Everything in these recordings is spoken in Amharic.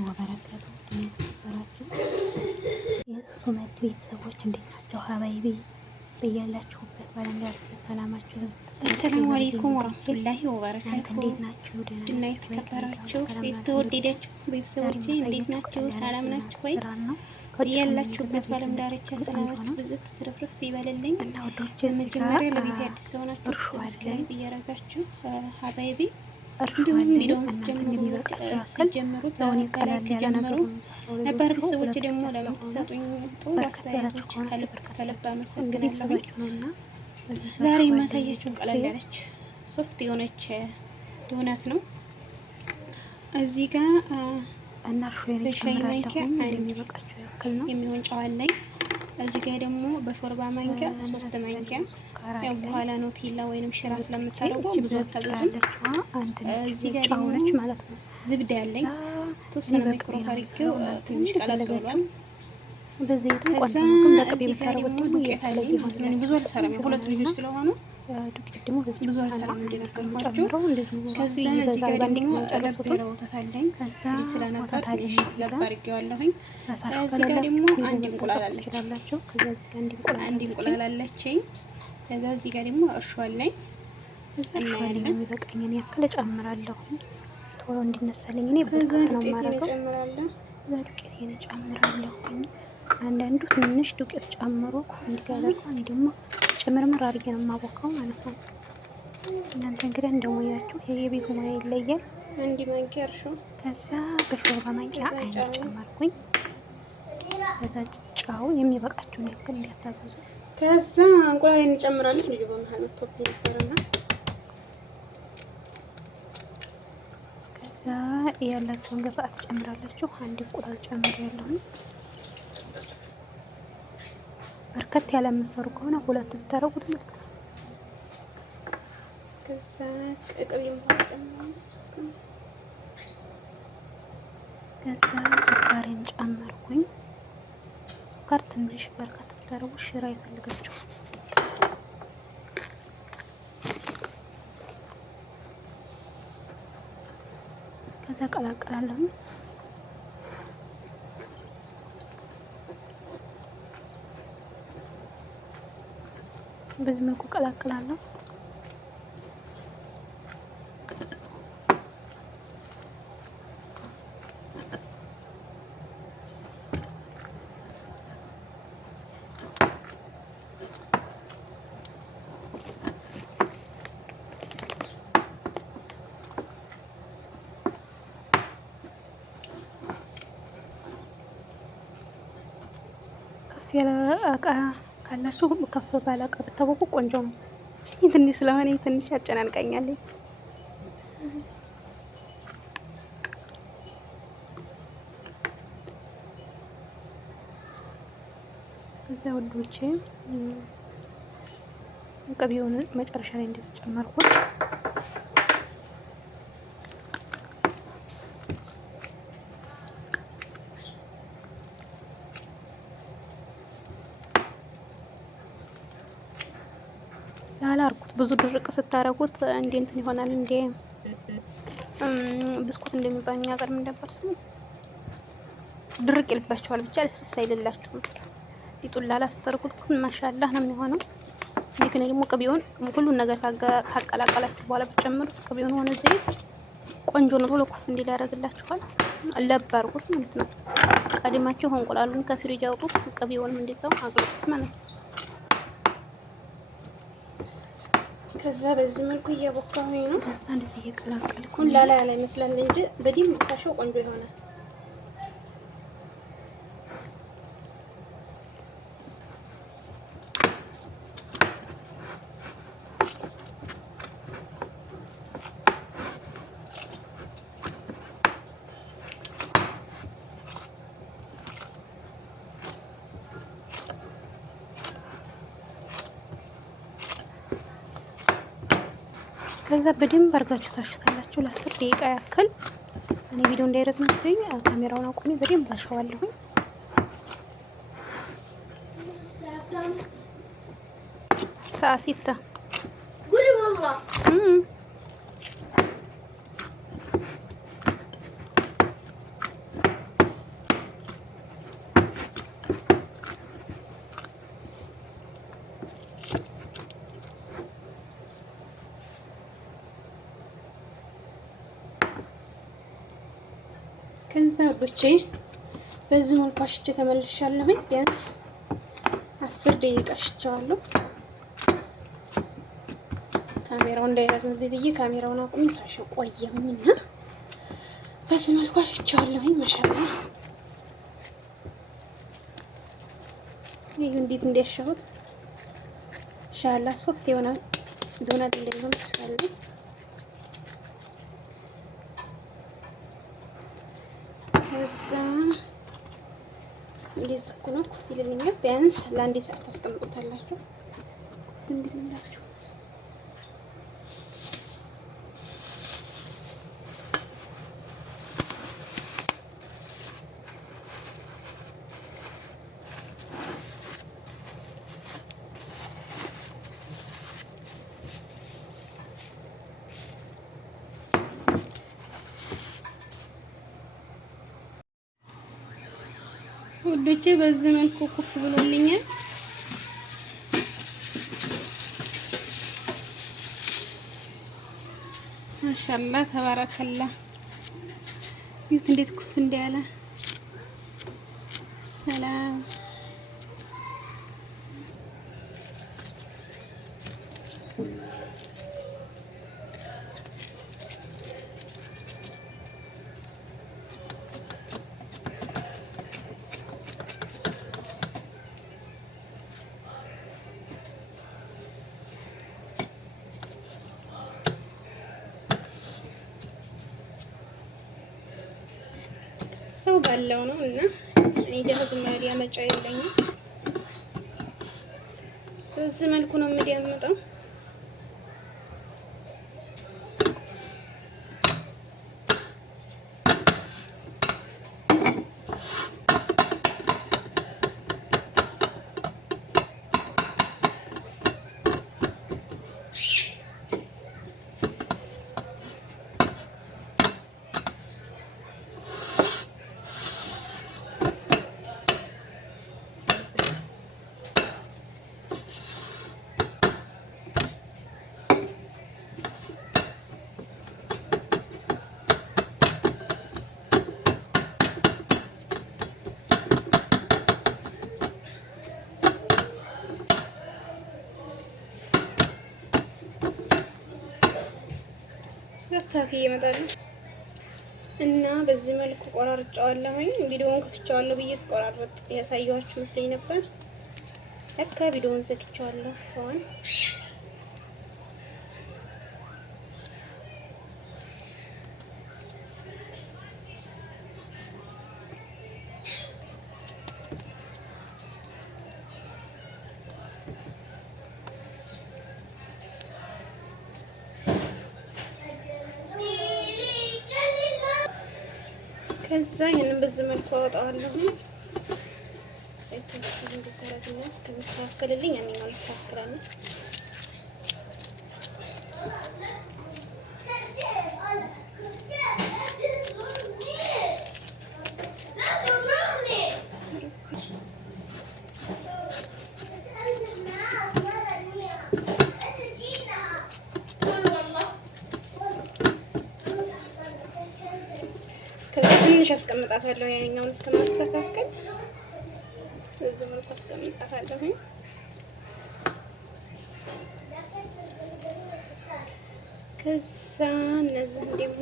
ወበረከቱ የተከበራችሁ የሱሱ መድ ቤተሰቦች እንዴት ናቸው? ሀባይቢ በያላችሁበት ባለም ዳርቻ ሰላማችሁ አሰላሙ አለይኩም ወራህመቱላሂ ወበረካቱ። እንዴት ናችሁ? ደህና የተከበራችሁ የተወደዳችሁ ቤተሰቦቼ እንዴት ናችሁ? ሰላም ናችሁ ወይ? ያላችሁበት ባለም ዳርቻ ሰላማችሁ ብዝት ትርፍርፍ ይበልልኝ እና ወዶች መጀመሪያ ለቤት አዲስ ሆናችሁ ሰብስክራይብ እያደረጋችሁ ሀባይቢ እንዲሁም ቪዲዮውን ሲጀምሩት ከላይክ ጀምሩ። ነባር ቤተሰቦች ደግሞ ለምትሰጡኝ ጥሩ አስተያየቶች ከልብ አመሰግናለሁ። ዛሬ የማሳያችሁ ቀለል ያለች ሶፍት የሆነች ዶናት ነው። እዚህ ጋር በሻይ ማንኪያ የሚሆን ጨው አለኝ። እዚህ ጋር ደግሞ በሾርባ ማንኪያ 3 ማንኪያ ያው በኋላ ነው ቲላ ወይንም ሽራ ስለምታደርገው ብዙ አታገኙ። እዚህ ጋር ደግሞ ዝብዳ ያለኝ ተወሰነ ማይክሮ አድርጌው ትንሽ ቀለል ብሏል። እንደዚህ ከዛ እዚህ ጋር ደግሞ ዱቄት አለኝ ማለት ነው። ብዙ አልሰራም፣ ሁለት ልጆች ስለሆኑ ብዙ አልሰራም እንደነገርኳችሁ። ከዛ እዚህ ጋር ደግሞ ለብ ያለ ወተት አለኝ ስለነበር ትንሽ ለብ አድርጌዋለሁኝ። እዚህ ጋር ደግሞ አንድ እንቁላል አለችኝ። ከዛ እዚህ ጋር ደግሞ እርሾ አለኝ። እናያለን የሚበቃኝን ያክል እጨምራለሁ ቶሎ እንዲነሳልኝ። እኔ ከዛ ዱቄቴን እጨምራለሁ። ዱቄቴን እጨምራለሁ። አንዳንዱ ትንሽ ዱቄት ጨምሮ ኩፍ እንዲጋለቁ እኔ ደግሞ ጭምርምር አድርጌ ነው የማቦካው ማለት ነው። እናንተ እንግዲህ እንደሞያችሁ የቤቱ ሙያ ይለያል። አንድ ማንኪያ እርሾ፣ ከዛ በሾርባ ማንኪያ አንድ ጨመርኩኝ። ከዛ ጫው የሚበቃችሁን ያክል እንዲያታበዙ። ከዛ እንቁላል እንጨምራለን። ልጅ በመሃል ቶፕ ነበርና ከዛ ያላችሁን ግብአት ትጨምራላችሁ። አንድ እንቁላል ጨምሬያለሁ። በርከት ያለ የምትሰሩ ከሆነ ሁለት ብታረጉት ምርጥ ነው። ከዛ ቅቤም ጨምራለሁ። ከዛ ሱካሬን ጨመርኩኝ። ሱካር ትንሽ በርከት ብታረጉ ሽራ ይፈልጋችሁ። ከዛ ቀላቀላለሁ። በዚህ መልኩ ቀላቅላለሁ። ከፍ ያለ እቃ ካላችሁ ከፍ ባለ እቃ ብታወቁ ቆንጆ ነው። ትንሽ ስለሆነ ትንሽ ያጨናንቀኛል። ከዛ ወዶቼ ቅቤውን መጨረሻ ላይ እንደዚህ ጨመርኩት። ላላርኩት ብዙ ድርቅ ስታረጉት እንዴ እንትን ይሆናል። እንዴ ብስኩት እንደሚባል እኛ ጋር ምን ነበር ስሙ ድርቅ ይልባቸዋል። ብቻ ለስለስ አይደላችሁም። ሊጡን ላላስተርኩት ማሻአላህ ነው የሚሆነው። ግን ደግሞ ቅቤውን ሁሉን ነገር ካቀላቀላችሁ በኋላ ብትጨምሩት ቅቤውን ሆነ ዘይት ቆንጆ ነው። ቶሎ ኩፍ እንዲል ያደርግላችኋል። ለብ አድርጉት ማለት ነው። ቀድማችሁ እንቁላሉን ከፍሪጅ አውጡት፣ ቅቤውንም እንደዛው አግሉት ማለት ነው። ከዛ በዚህ መልኩ እያቦካሁኝ ነው። ከዛ እንደዚህ እየቀላቀልኩ ላላ ያለ ይመስላል እንጂ በዲም ሳሸው ቆንጆ ይሆናል። ከዛ በደንብ አድርጋችሁ ታሽታላችሁ ለ10 ደቂቃ ያክል። እኔ ቪዲዮ እንዳይረዝምብኝ ካሜራውን አቁሜ በደንብ አሸዋለሁኝ። ሳሲታ ጉድ والله ከዛ ወዶቼ በዚህ መልኩ አሽቼ ተመልሻለሁኝ። ቢያንስ 10 ደቂቃ አሽቼዋለሁ። ካሜራው እንዳይረዝምብኝ ብዬ ካሜራውን አቁሜ ሳሸው ቆየሁኝና በዚህ መልኩ አሽቼዋለሁኝ። ማሻአላ ይሄ እንዴት እንደሻሁት ኢንሻአላህ ሶፍት የሆነ ዶናት እንደሚሆን ተስፋለሁ። ከዛ እንደዚህ እኮ ነው ኩፍ ይልልኛል። ቢያንስ ለአንድ ሰዓት ታስቀምጡታላችሁ ኩፍ እንዲልላችሁ። ውዶቼ በዚህ መልኩ ኩፍ ብሎልኛል። ማሻአላ ተባረከላ። እንዴት ኩፍ እንዳለ ሰላም። ሰው ባለው ነው እና እኔ ደግሞ ዝም ብዬ መጫ የለኝም። በዚህ መልኩ ነው የሚያመጣው። አስተካክዬ እመጣለሁ እና በዚህ መልኩ ቆራርጫዋለሁኝ። ቪዲዮውን ከፍቼዋለሁ ብዬ ስቆራርጥ ያሳየኋችሁ መስሎኝ ነበር። ለካ ቪዲዮውን ዘግቼዋለሁ። አሁን ከዛ ይሄንን በዚህ መልኩ አወጣዋለሁ። ዘይቶችን እንዲሰራልኝ እስከሚስተካከልልኝ ያንኛው አስተካክላለሁ። ትንሽ አስቀምጣታለሁ ያኛውን እስከማስተካከል በዚህ መልኩ አስቀምጣታለሁ። ከዛ እነዚህን ደግሞ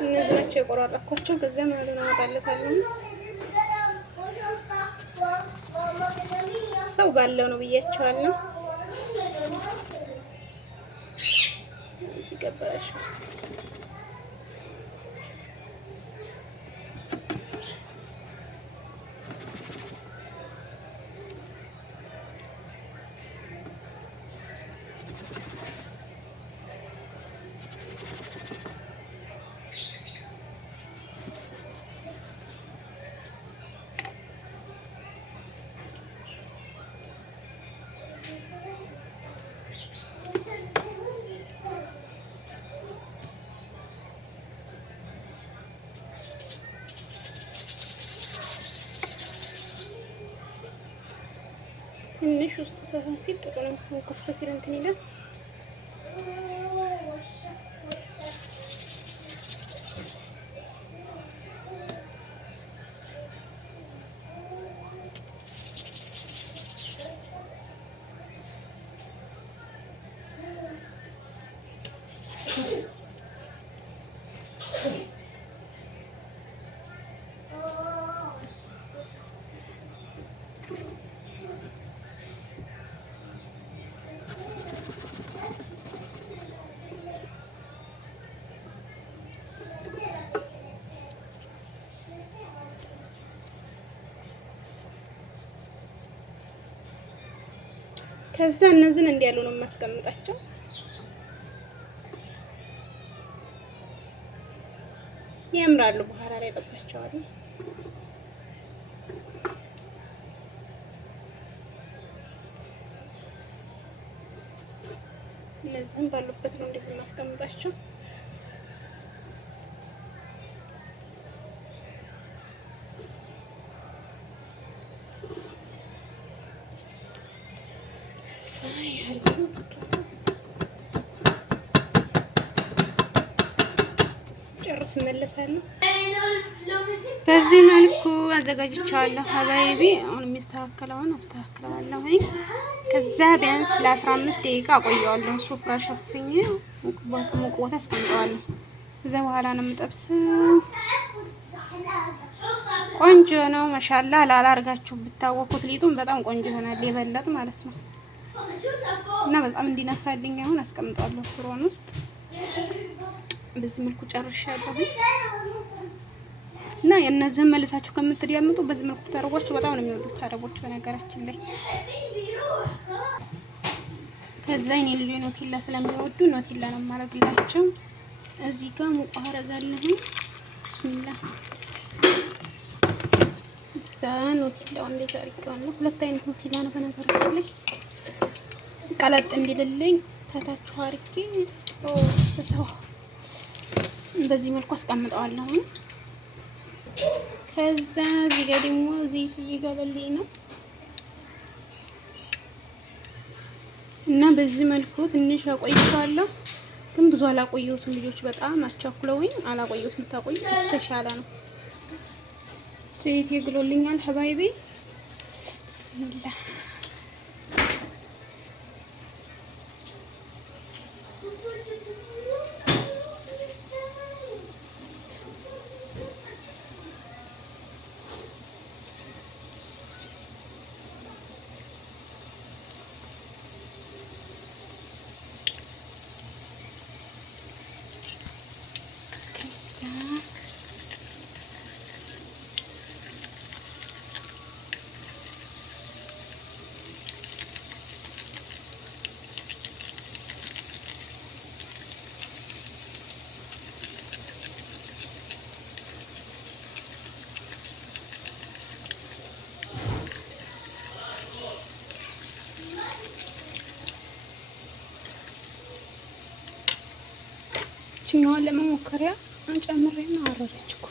እነዚህ ናቸው የቆራረጥኳቸው። ከዛ ማለት ነው አወጣለታለሁ። ሰው ባለው ነው ብያቸዋለሁ። ይገባሽ ትንሽ ውስጡ ሰፋ ሲል ጥሩ ነው። ከፍ ሲል እንትን ይላል። ከዛ እነዚህን እንዲያሉ ነው የማስቀምጣቸው። ያምራሉ። በኋላ ላይ ጠብሳቸዋለሁ። እነዚህም ባሉበት ነው እንደዚህ የማስቀምጣቸው። ጨርስ እመለሳለሁ። በዚህ መልኩ አዘጋጅቻለሁ ሀባይቢ። አሁን የሚስተካከለውን አስተካክለዋለሁ። ከዛ ቢያንስ ለ15 ደቂቃ አቆየዋለሁ። ሱፍራ ሸፍኜ ሙቅ ቦታ አስቀምጠዋለሁ። ከዛ በኋላ ነው የምጠብሰው። ቆንጆ ነው ማሻአላ። ላላርጋችሁ ብታወቁት ሊጡን በጣም ቆንጆ ይሆናል። የበለጥ ማለት ነው። እና በጣም እንዲነፋልኝ አሁን አስቀምጣለሁ ፍሮን ውስጥ። በዚህ መልኩ ጨርሻለሁ። እና የእነዚህን መልሳችሁ ከምትዲያምጡ በዚህ መልኩ ታረጓችሁ በጣም ነው የሚወዱት አረቦች በነገራችን ላይ። ከዛ እኔ ልጅ ኖቲላ ስለሚወዱ ኖቲላ ነው የማረግላቸው። እዚህ ጋር ሙቅ አረጋለሁ። ቢስሚላህ ኖቲላው እንደዛ አድርጌዋለሁ። ሁለት አይነት ኖቲላ ነው በነገራችን ላይ። ቀለጥ እንዲልልኝ ከታች አድርጌ ሰሰው በዚህ መልኩ አስቀምጠዋለሁ። ከዛ እዚህ ጋር ደግሞ ዘይት እየጋለልኝ ነው እና በዚህ መልኩ ትንሽ አቆይቼዋለሁ። ግን ብዙ አላቆየሁትም። ልጆች በጣም አቻኩለውኝ አላቆየሁትም። ታቆይ ተሻለ ነው። ዘይት ይግሎልኛል ሀባይቢ። ቢስሚላህ ችኛዋን ለመሞከሪያ አንጨምሬና አወረደች እኮ።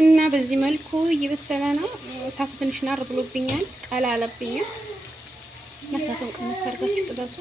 እና በዚህ መልኩ እየበሰለ ነው። እሳቱ ትንሽ ናር ብሎብኛል፣ ቀላ አለብኝ። እሳቱን ቀነስ አድርጋችሁ ጥበሱ።